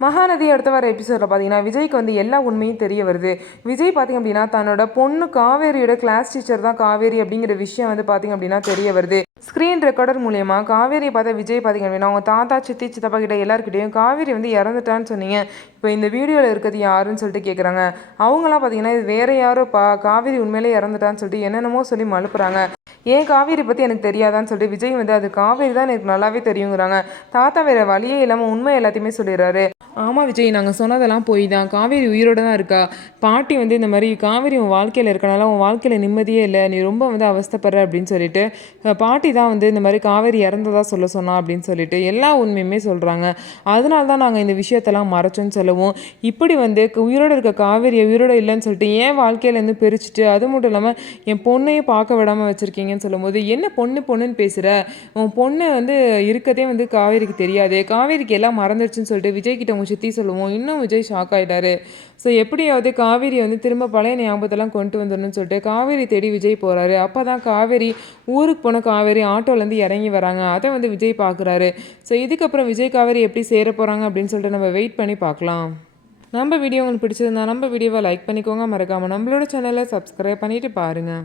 மகாநதி அடுத்த வர எபிசோடில் பார்த்தீங்கன்னா விஜய்க்கு வந்து எல்லா உண்மையும் தெரிய வருது. விஜய் பார்த்திங்க அப்படின்னா தன்னோட பொண்ணு காவேரியோட கிளாஸ் டீச்சர் தான் காவேரி அப்படிங்கிற விஷயம் வந்து பார்த்திங்க அப்படின்னா தெரிய வருது. ஸ்க்ரீன் ரெக்கார்டர் மூலயமா காவேரியை பார்த்த விஜய் பார்த்திங்க அப்படின்னா அவங்க தாத்தா சித்தி சித்தப்பா கிட்ட எல்லாருக்கிட்டையும் காவேரி வந்து இறந்துட்டான்னு சொன்னீங்க, இப்போ இந்த வீடியோவில் இருக்கிறது யாருன்னு சொல்லிட்டு கேட்குறாங்க. அவங்களாம் பார்த்தீங்கன்னா இது வேற யாரோப்பா, காவேரி உண்மையிலே இறந்துட்டான்னு சொல்லிட்டு என்னென்னமோ சொல்லி மழுப்புறாங்க. ஏன் காவேரி பற்றி எனக்கு தெரியாதான்னு சொல்லிட்டு விஜய் வந்து அது காவேரி தான் எனக்கு நல்லாவே தெரியுங்கிறாங்க. தாத்தா வேற வழியே இல்லாமல் உண்மை எல்லாத்தையுமே சொல்லிடுறாரு. ஆமாம் விஜய், நாங்கள் சொன்னதெல்லாம் போய் தான், காவேரி உயிரோடு தான் இருக்கா. பாட்டி வந்து இந்த மாதிரி காவேரி உன் வாழ்க்கையில் இருக்கனால உன் வாழ்க்கையில் நிம்மதியே இல்லை, நீ ரொம்ப வந்து அவஸ்தைப்படுற அப்படின்னு சொல்லிட்டு பாட்டி தான் வந்து இந்த மாதிரி காவேரி இறந்ததாக சொன்னா அப்படின்னு சொல்லிட்டு எல்லா உண்மையுமே சொல்கிறாங்க. அதனால தான் நாங்கள் இந்த விஷயத்தெல்லாம் மறைச்சோன்னு சொல்லவும், இப்படி வந்து உயிரோடு இருக்க காவேரியை உயிரோடு இல்லைன்னு சொல்லிட்டு ஏன் வாழ்க்கையிலேருந்து பிரிச்சுட்டு அது மட்டும் இல்லாமல் என் பொண்ணையும் பார்க்க விடாமல் வச்சுருக்கீங்கன்னு சொல்லும்போது, என்ன பொண்ணுன்னு பேசுகிற, உன் பொண்ணு வந்து இருக்கதே வந்து காவேரிக்கு தெரியாது, காவேரிக்கு எல்லாம் மறந்துடுச்சுன்னு சொல்லிட்டு விஜய் கிட்ட உங்க சித்தி சொல்லுவோம். இன்னும் விஜய் ஷாக் ஆகிட்டாரு. ஸோ எப்படியாவது காவேரி வந்து திரும்ப பழைய ஞாபகத்தெல்லாம் கொண்டு வந்துடணும்னு சொல்லிட்டு காவேரி தேடி விஜய் போகிறாரு. அப்போ தான் காவேரி ஊருக்கு போன காவேரி ஆட்டோலேருந்து இறங்கி வராங்க. அதை வந்து விஜய் பார்க்குறாரு. ஸோ இதுக்கப்புறம் விஜய் காவேரி எப்படி சேர போகிறாங்க அப்படின்னு சொல்லிட்டு நம்ம வெயிட் பண்ணி பார்க்கலாம். நம்ம வீடியோ உங்களுக்கு பிடிச்சிருந்தா நம்ம வீடியோவை லைக் பண்ணிக்கோங்க, மறக்காமல் நம்மளோட சேனலை சப்ஸ்கிரைப் பண்ணிவிட்டு பாருங்கள்.